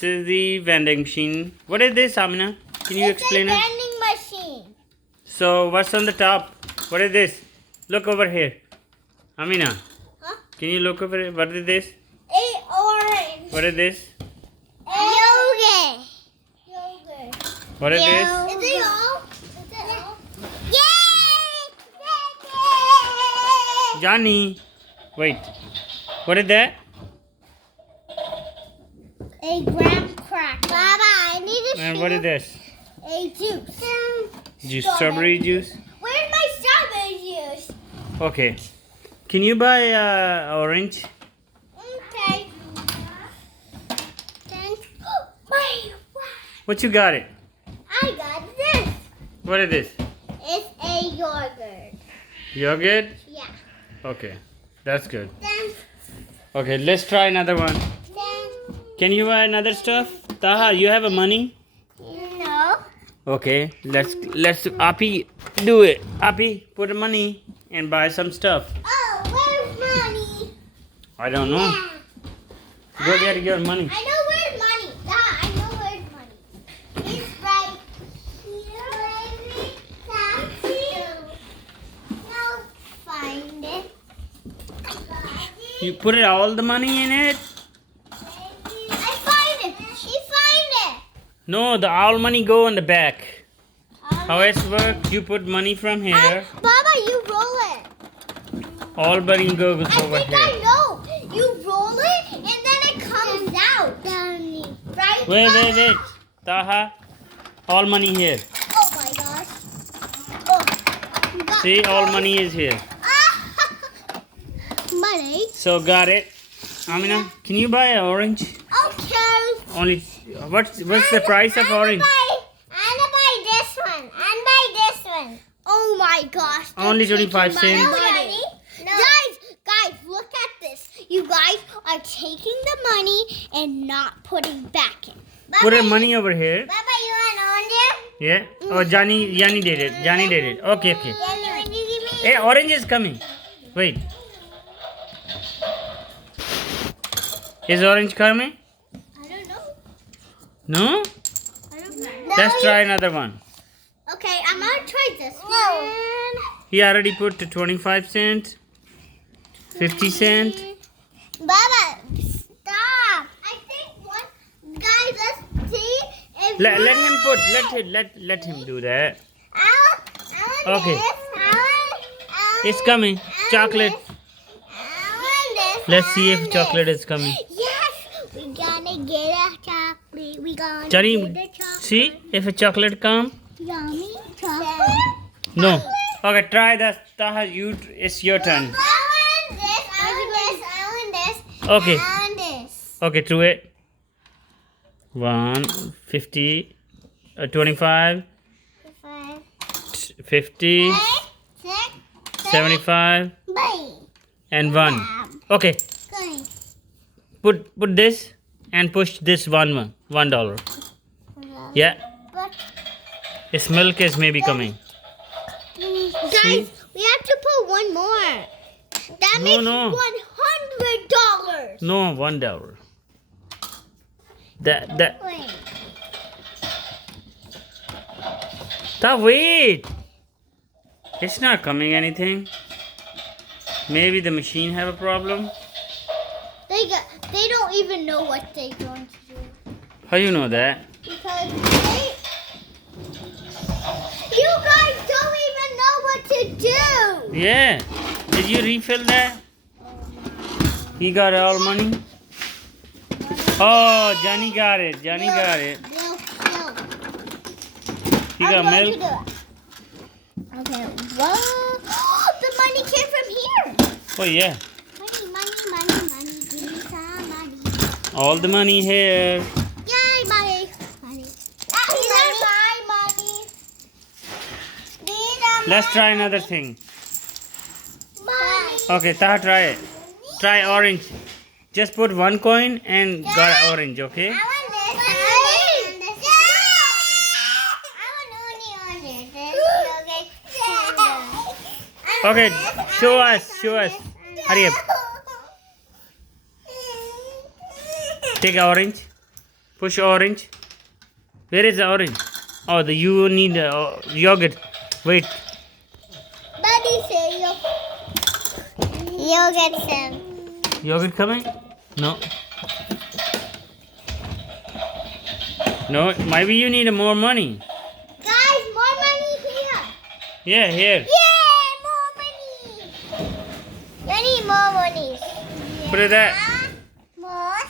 This is the vending machine. What is this, Amina? Can you explain It's a it? vending machine. So, what's on the top? What is this? Look over here. Amina, Huh? can you look over here? What is this? A orange. What is this? Yogurt. Yogurt. What is this? Is it all? Is it all? Yay! Johnny. Wait. What is that? A graham cracker. Baba, I need a And what is this? A juice. Juice, strawberry juice. Where's my strawberry juice? Okay. Can you buy orange? Okay. Then, wait, What you got it? I got this. What is this? It's a yogurt. Yogurt? Yeah. Okay. That's good. Then, Okay, let's try another one. Can you buy another stuff? Taha, you have a money? no. Okay, let's Api do it. Api, put the money and buy some stuff. Oh, where's money? I don't know. Go get your money. I know where's money. I know where's money. It's right here. No, find it. You put it all the money in it? I find it. She find it. No, the all money go in the back. How it works? You put money from here. Baba, you roll it. All money goes I over think here. I know. You roll it and then it comes out. Right? Wait. Taha, all money here. Oh my gosh. Oh. You got See, all money is here. money. So got it. Amina, can you buy an orange? Okay. Only what's the price of orange? And buy this one. And buy this one. Oh my gosh. they're Only taking 25 my cents. money. No. Guys, look at this. You guys are taking the money and not putting back in. Put the money over here. Baba, you want orange? Yeah. Oh, Johnny did it. Johnny did it. Okay. Then you give me. Hey, orange is coming. Wait. Is orange coming? I don't know. No? I don't know. Let's try another one. Okay, I'm gonna try this one. He already put the 25 cents, 50 cents. Baba, stop. I think one. Guys, let's see if. Let him put. Let him do that. I want Okay. this. It's coming. Chocolate. I want this. Let's see I if want chocolate this. is coming. Yes, we're gonna get a chocolate. We're gonna Johnny, get a chocolate. see if a chocolate come. Yummy chocolate. No. Okay, try that. Taha, it's your turn. I want this. I want this. I want this. Okay. I want this. Okay, through it. 1, 50, 25, 50, 75, and 1. Okay, put this and push this $1. Yeah, its milk is maybe coming. Guys, we have to put one more. That No, makes no. $100. No, $1. That. Wait. Wait. It's not coming anything. Maybe the machine have a problem. They don't even know what they're going to do. How you know that? Because you guys don't even know what to do. Yeah. Did you refill that? He got all money? Oh, Johnny got it. Johnny got it. Milk. He got I'm going milk. to do it. Okay, whoa. The money came from here. Oh, yeah. Money. Give me some money. All the money here. Yay, money. These are my money. These are Let's try another thing. money. Okay, Taha, try it. Try orange. Just put one coin and got orange, okay? I want this. I want this. Okay, show us. Hurry up. Take orange. Push orange. Where is the orange? Oh, you need yogurt. Wait. Daddy say you'll get some. Yogurt coming? No. No, maybe you need more money. Guys, more money here. Yeah, here. Yay, more money. I need more money. Put it there.